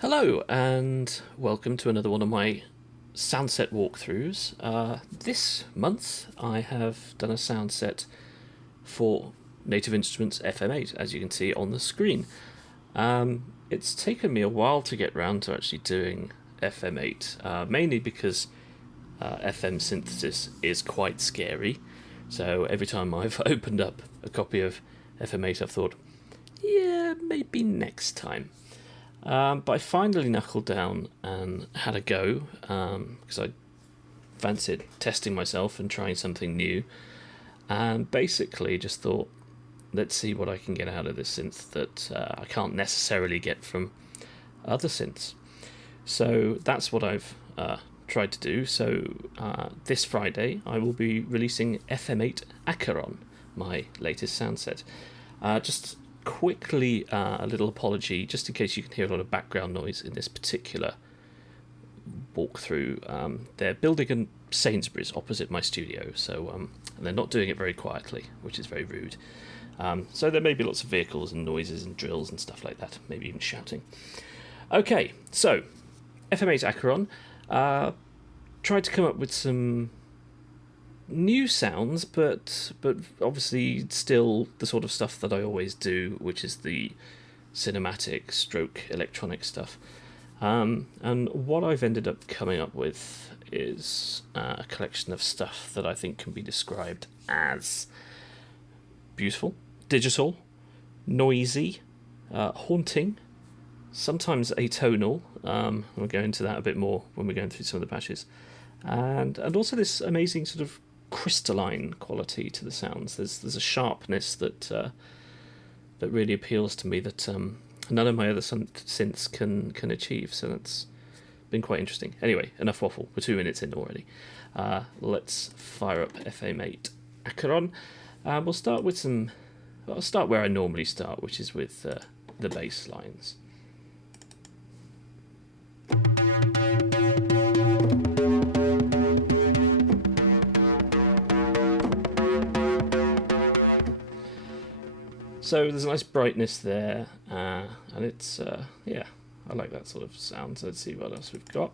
Hello, and welcome to another one of my soundset walkthroughs. This month I have done a soundset for Native Instruments FM8, as you can see on the screen. It's taken me a while to get round to actually doing FM8, mainly because FM synthesis is quite scary. So every time I've opened up a copy of FM8, I've thought, yeah, maybe next time. But I finally knuckled down and had a go because I fancied testing myself and trying something new, and basically just thought, let's see what I can get out of this synth that I can't necessarily get from other synths. So that's what I've tried to do. So this Friday I will be releasing FM8 Akheron, my latest soundset. Just quickly, a little apology, just in case you can hear a lot of background noise in this particular walkthrough. They're building a Sainsbury's opposite my studio, so and they're not doing it very quietly, which is very rude. So there may be lots of vehicles and noises and drills and stuff like that, maybe even shouting. Okay, so FM8 Akheron tried to come up with some new sounds, but obviously still the sort of stuff that I always do, which is the cinematic stroke electronic stuff. And what I've ended up coming up with is a collection of stuff that I think can be described as beautiful, digital, noisy, haunting, sometimes atonal. We'll go into that a bit more when we're going through some of the patches. And also this amazing sort of crystalline quality to the sounds. There's a sharpness that that really appeals to me that none of my other synths can achieve. So that's been quite interesting. Anyway, enough waffle. We're 2 minutes in already. Let's fire up FM8 Akheron. We'll start with some. I'll start where I normally start, which is with the bass lines. So there's a nice brightness there, and it's, yeah, I like that sort of sound. So let's see what else we've got.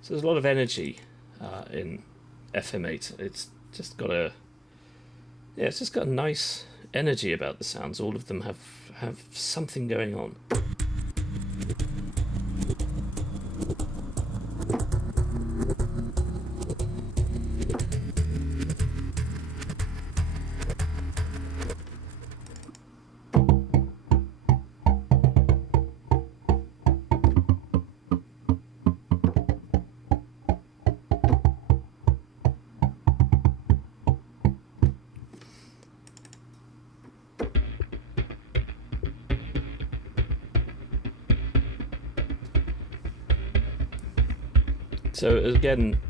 So there's a lot of energy in FM8. It's just got a nice energy about the sounds. All of them have something going on. So again,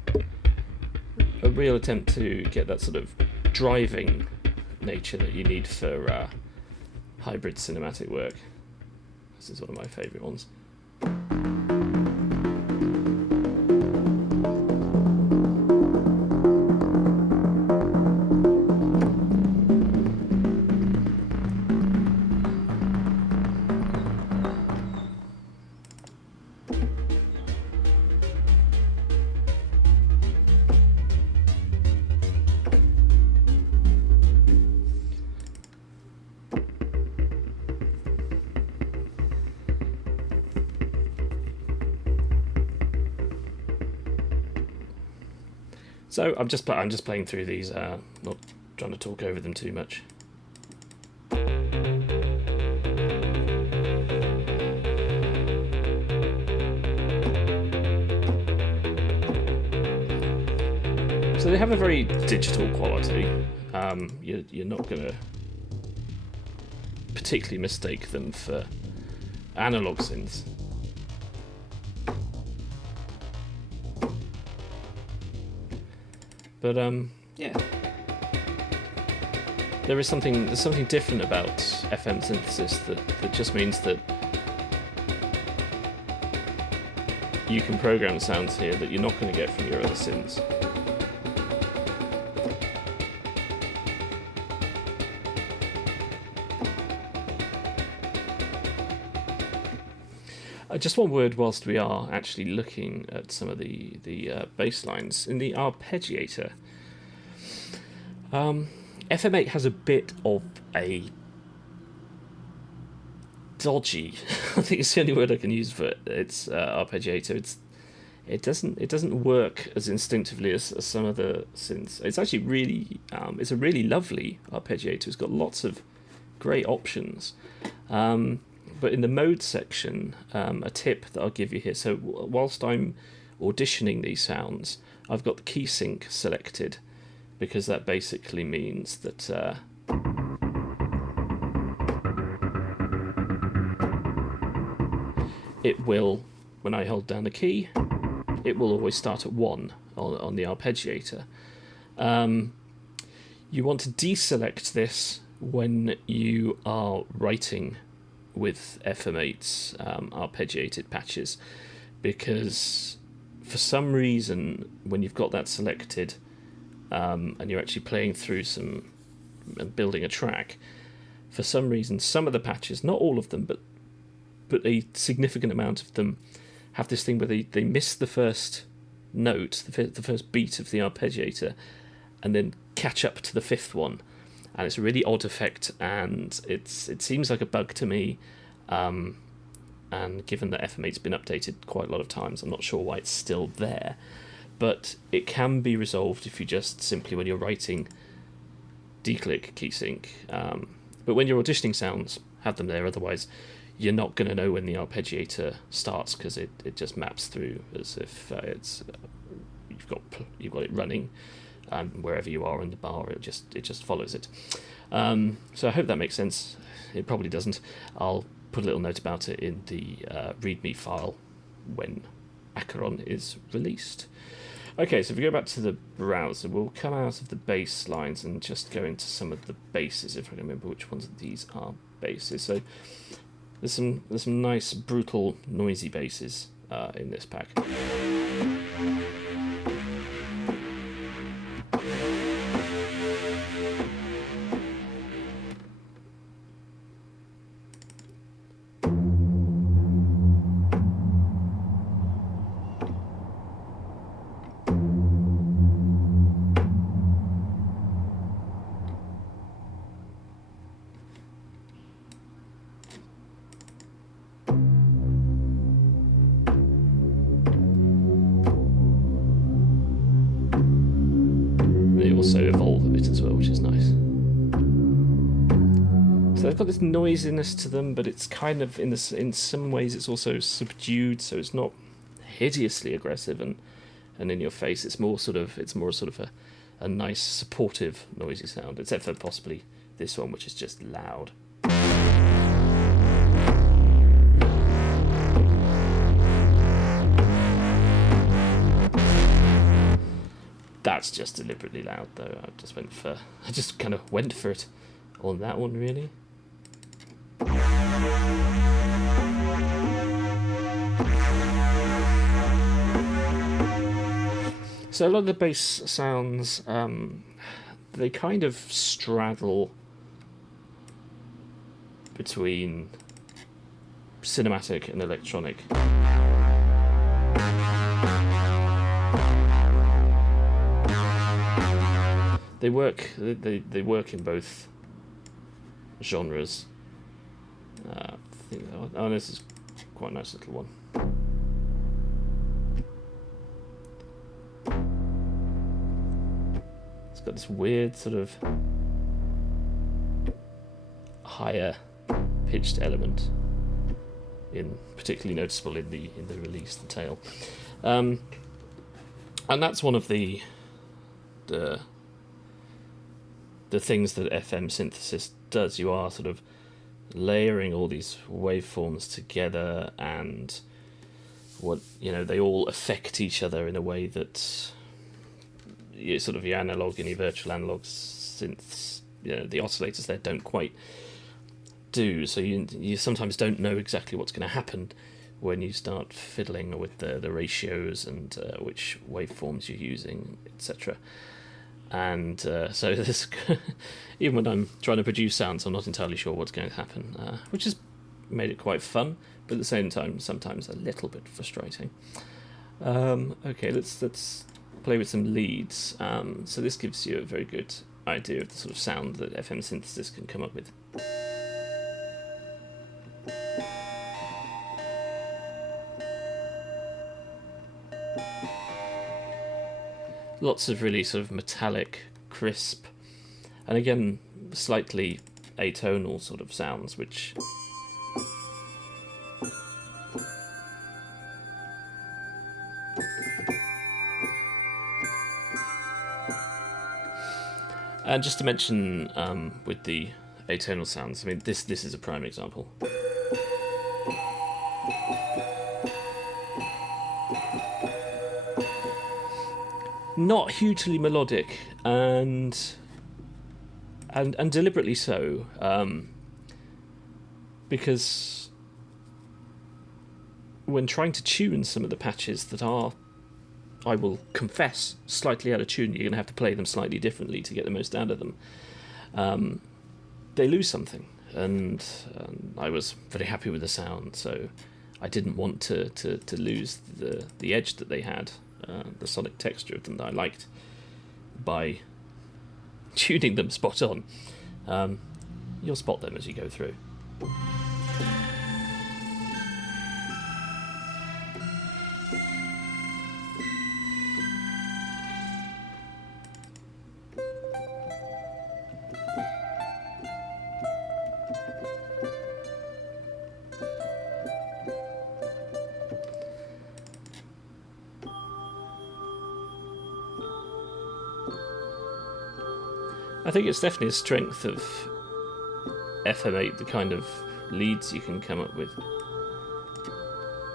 a real attempt to get that sort of driving nature that you need for hybrid cinematic work. This is one of my favourite ones. So I'm just playing through these, not trying to talk over them too much. So they have a very digital quality. You're not going to particularly mistake them for analog synths. But yeah, there's something different about FM synthesis that just means that you can program sounds here that you're not going to get from your other synths. Just one word whilst we are actually looking at some of the bass lines. In the Arpeggiator, FM8 has a bit of a dodgy, I think it's the only word I can use for it. It's Arpeggiator. It doesn't work as instinctively as some of the synths. It's actually really it's a really lovely arpeggiator. It's got lots of great options. But in the mode section, a tip that I'll give you here. So whilst I'm auditioning these sounds, I've got the key sync selected, because that basically means that it will, when I hold down the key, it will always start at 1 on the arpeggiator. You want to deselect this when you are writing with FM8's arpeggiated patches, because for some reason when you've got that selected and you're actually playing through some and building a track, for some reason some of the patches, not all of them, but a significant amount of them, have this thing where they miss the first note, the first beat of the arpeggiator, and then catch up to the fifth one. And it's a really odd effect, and it seems like a bug to me. And given that FM8's been updated quite a lot of times, I'm not sure why it's still there. But it can be resolved if you just simply, when you're writing, declick key sync. But when you're auditioning sounds, have them there. Otherwise, you're not going to know when the arpeggiator starts, because it just maps through as if you've got it running. Wherever you are in the bar, it just follows it. So I hope that makes sense. It probably doesn't. I'll put a little note about it in the README file when Akheron is released. Okay, so if we go back to the browser, we'll come out of the bass lines and just go into some of the basses, if I can remember which ones of these are basses. So there's some nice, brutal, noisy basses in this pack. Also evolve a bit as well, which is nice. So they've got this noisiness to them, but it's kind of in some ways it's also subdued, so it's not hideously aggressive and in your face. It's more sort of a nice supportive noisy sound, except for possibly this one, which is just loud. That's just deliberately loud, though. I just kind of went for it on that one, really. So a lot of the bass sounds, they kind of straddle between cinematic and electronic. They work in both genres. This is quite a nice little one. It's got this weird sort of higher pitched element, particularly noticeable in the release, the tail, and that's one of the things that FM synthesis does. You are sort of layering all these waveforms together, and they all affect each other in a way that your analog and your virtual analog synths, the oscillators there don't quite do. So you sometimes don't know exactly what's going to happen when you start fiddling with the ratios and which waveforms you're using, etc. And so this, even when I'm trying to produce sounds, I'm not entirely sure what's going to happen, which is made it quite fun, but at the same time, sometimes a little bit frustrating. Okay, let's play with some leads. So this gives you a very good idea of the sort of sound that FM synthesis can come up with. Lots of really sort of metallic, crisp, and again, slightly atonal sort of sounds, which and just to mention with the atonal sounds, I mean this is a prime example. Not hugely melodic, and deliberately so, because when trying to tune some of the patches that are, I will confess, slightly out of tune, you're going to have to play them slightly differently to get the most out of them. They lose something, and I was very happy with the sound, so I didn't want to lose the edge that they had, the sonic texture of them that I liked, by tuning them spot on. You'll spot them as you go through. I think it's definitely a strength of FM8, the kind of leads you can come up with.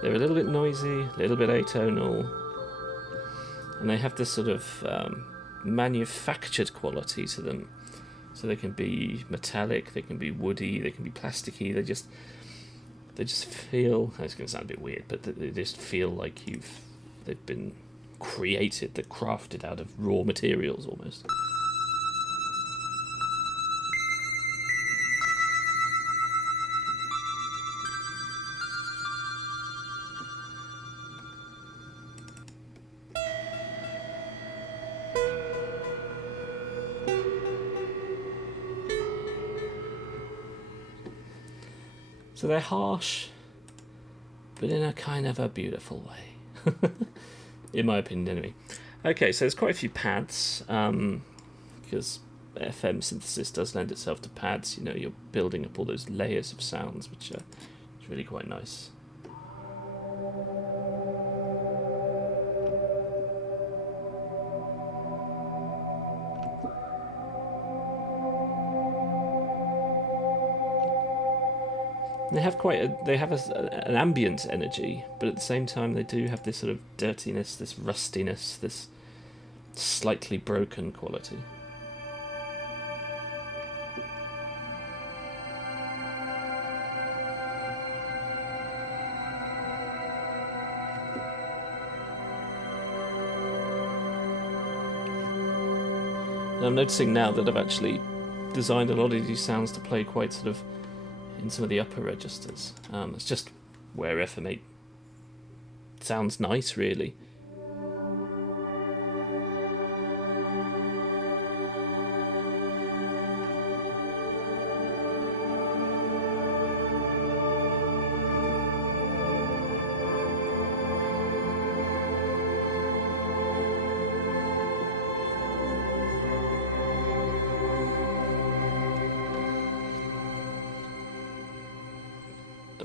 They're a little bit noisy, a little bit atonal, and they have this sort of manufactured quality to them. So they can be metallic, they can be woody, they can be plasticky. They just feel. It's going to sound a bit weird, but they just feel like they've been created, they're crafted out of raw materials almost. So they're harsh, but in a kind of a beautiful way, in my opinion anyway. Okay, so there's quite a few pads, because FM synthesis does lend itself to pads. You know, you're building up all those layers of sounds, which is really quite nice. They have an ambient energy, but at the same time they do have this sort of dirtiness, this rustiness, this slightly broken quality. And I'm noticing now that I've actually designed a lot of these sounds to play quite sort of in some of the upper registers. It's just where FM8 sounds nice, really.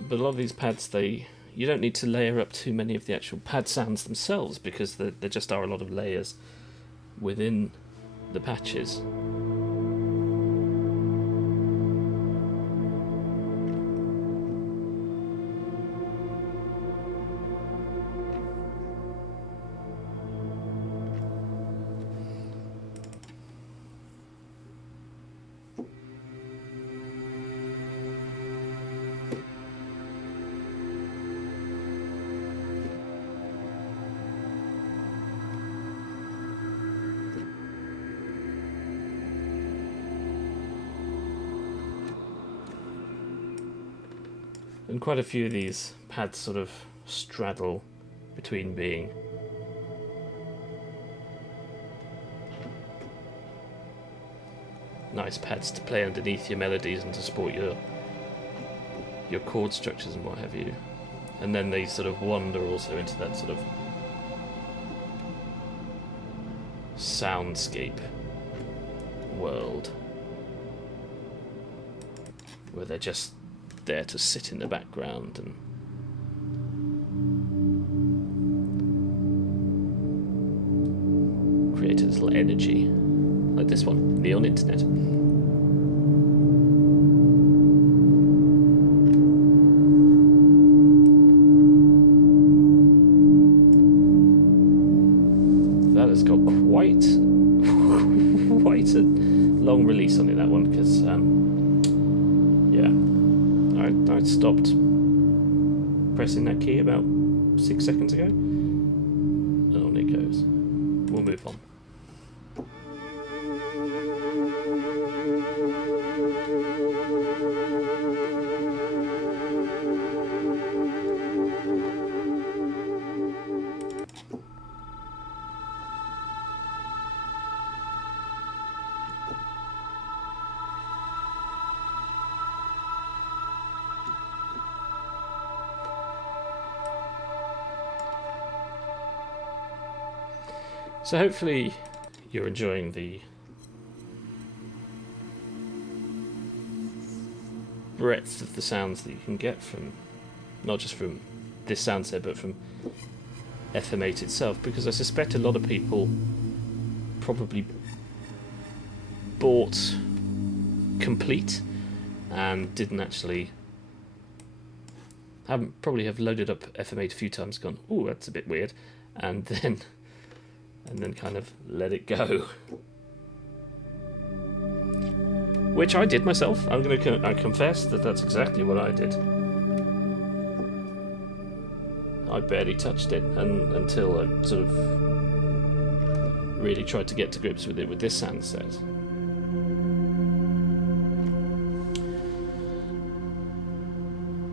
But a lot of these pads, you don't need to layer up too many of the actual pad sounds themselves, because there just are a lot of layers within the patches. And quite a few of these pads sort of straddle between being nice pads to play underneath your melodies and to support your chord structures and what have you, and then they sort of wander also into that sort of soundscape world where they're just there to sit in the background and create a little energy, like this one, Neon Internet. That has got quite a long release on it, that one, because I stopped pressing that key about 6 seconds ago, and on it goes. We'll move on. So hopefully you're enjoying the breadth of the sounds that you can get from, not just from this sound set, but from FM8 itself, because I suspect a lot of people probably bought Complete and didn't actually probably have loaded up FM8 a few times, gone, ooh, that's a bit weird, and then kind of let it go. Which I did myself. I'm going to confess that that's exactly what I did. I barely touched it until I sort of really tried to get to grips with it with this sound set.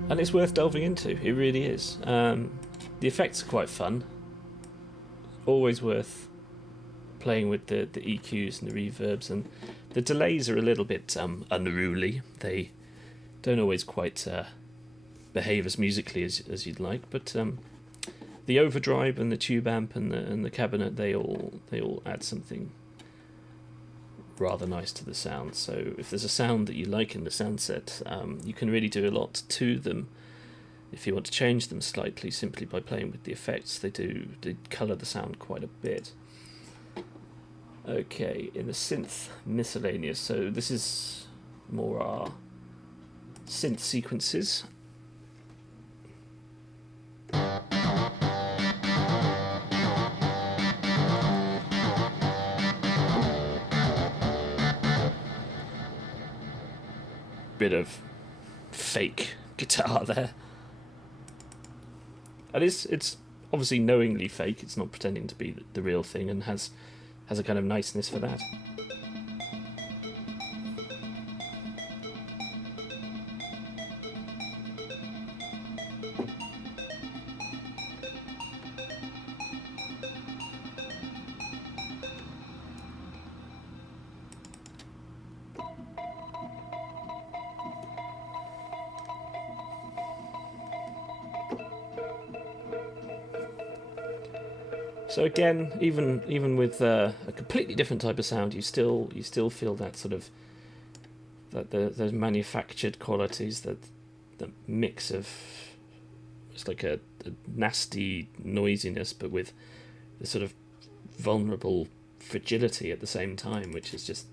And it's worth delving into. It really is. The effects are quite fun. Always worth playing with the EQs and the reverbs, and the delays are a little bit unruly. They don't always quite behave as musically as you'd like, but the overdrive and the tube amp and the cabinet, they all add something rather nice to the sound. So if there's a sound that you like in the sound set, you can really do a lot to them. If you want to change them slightly simply by playing with the effects, they colour the sound quite a bit. Okay, in the Synth Miscellanea, so this is more our synth sequences. Bit of fake guitar there. And it's obviously knowingly fake, it's not pretending to be the real thing, and has a kind of niceness for that. So again, even with a completely different type of sound, you still feel that sort of those manufactured qualities, that mix of it's like a nasty noisiness, but with the sort of vulnerable fragility at the same time, which is just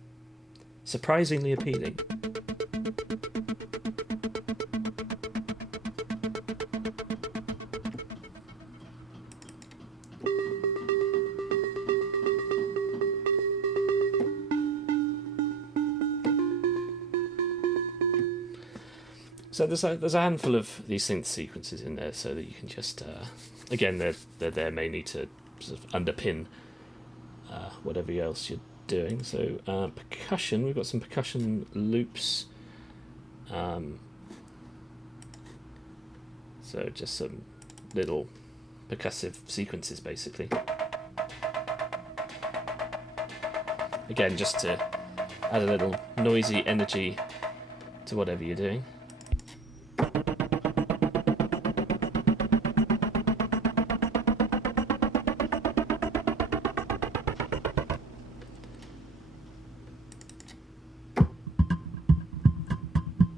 surprisingly appealing. So there's a handful of these synth sequences in there, so that you can just again they're there mainly to sort of underpin whatever else you're doing. So percussion, we've got some percussion loops. So just some little percussive sequences, basically. Again, just to add a little noisy energy to whatever you're doing.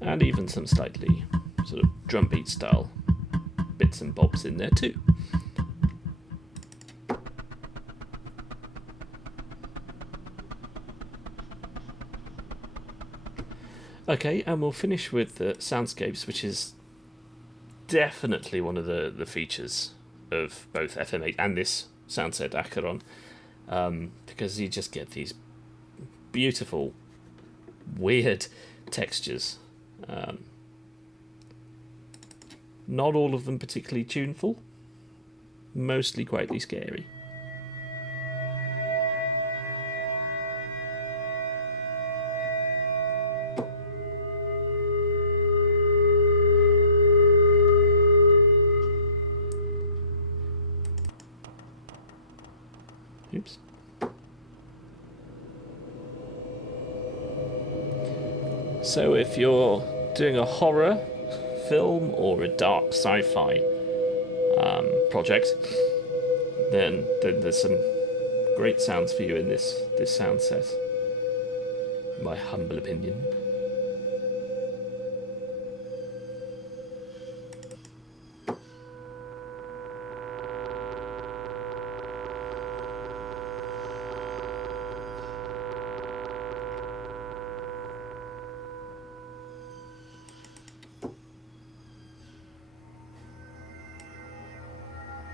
And even some slightly sort of drum beat style bits and bobs in there too. Okay, and we'll finish with the Soundscapes, which is definitely one of the features of both FM8 and this Soundset Akheron, because you just get these beautiful, weird textures. Not all of them particularly tuneful, mostly quietly scary. Oops. So if you're doing a horror film or a dark sci-fi project, then there's some great sounds for you in this sound set, in my humble opinion.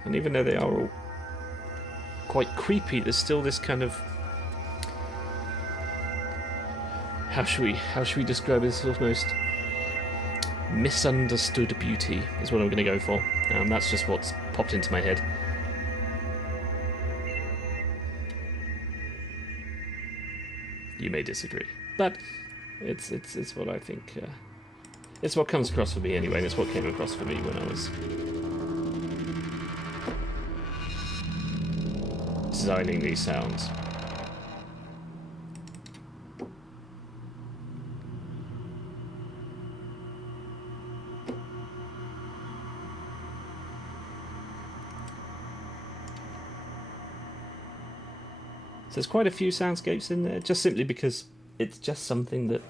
And even though they are all quite creepy, there's still this kind of, how should we describe this, almost misunderstood beauty is what I'm going to go for. That's just what's popped into my head. You may disagree, but it's what I think. It's what comes across for me anyway, and it's what came across for me when I was designing these sounds. So there's quite a few soundscapes in there, just simply because it's just something that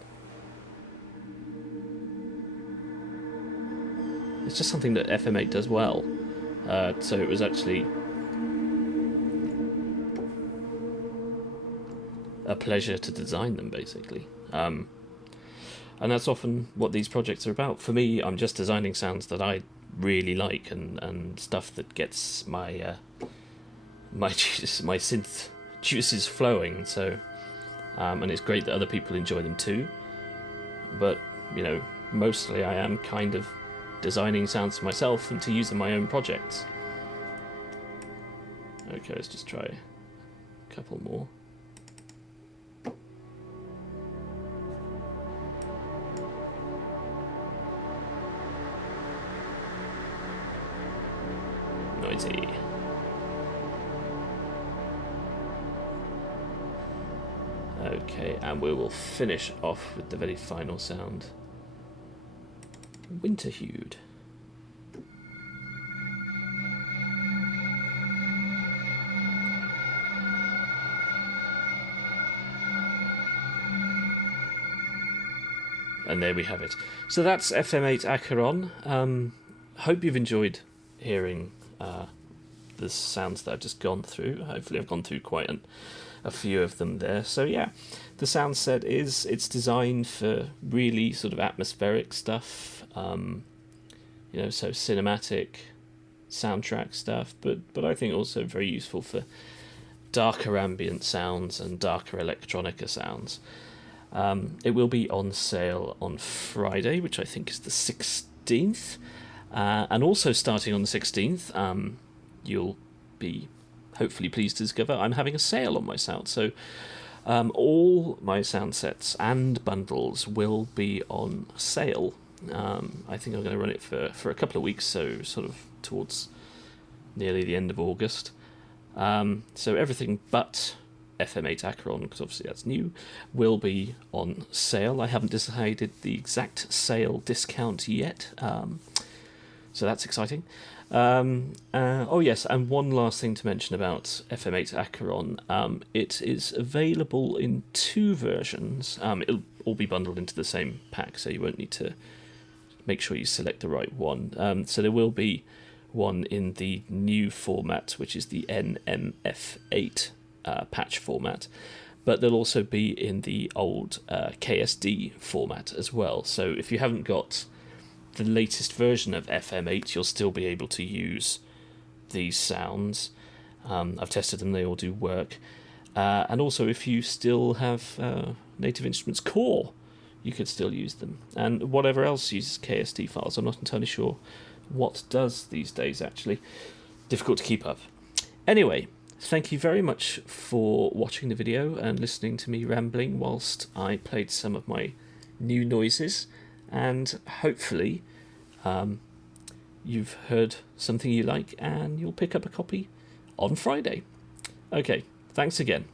FM8 does well. So it was actually a pleasure to design them, basically. And that's often what these projects are about. For me, I'm just designing sounds that I really like, and stuff that gets my my synth juices flowing. So and it's great that other people enjoy them too, but mostly I am kind of designing sounds for myself and to use in my own projects. Okay, let's just try a couple more. Noisy. Okay, and we will finish off with the very final sound. Winterhued. And there we have it. So that's FM8 Akheron. Hope you've enjoyed hearing the sounds that I've just gone through. Hopefully I've gone through quite a few of them there. So yeah, the sound set it's designed for really sort of atmospheric stuff, so cinematic soundtrack stuff, but I think also very useful for darker ambient sounds and darker electronica sounds. It will be on sale on Friday, which I think is the 16th, and also starting on the 16th, you'll be hopefully pleased to discover I'm having a sale on my sound. So all my sound sets and bundles will be on sale I think I'm going to run it for a couple of weeks, so sort of towards nearly the end of August. So everything but FM8 Akheron, because obviously that's new, will be on sale. I haven't decided the exact sale discount yet, so that's exciting. Oh yes, and one last thing to mention about FM8 Akheron. It is available in 2 versions. It'll all be bundled into the same pack, so you won't need to make sure you select the right one. So there will be one in the new format, which is the NMF8 patch format, but there'll also be in the old KSD format as well. So if you haven't got the latest version of FM8, you'll still be able to use these sounds. I've tested them, they all do work. And also if you still have Native Instruments Core, you could still use them. And whatever else uses KSD files, I'm not entirely sure what does these days, actually. Difficult to keep up. Anyway, thank you very much for watching the video and listening to me rambling whilst I played some of my new noises. And hopefully you've heard something you like and you'll pick up a copy on Friday. Okay, thanks again.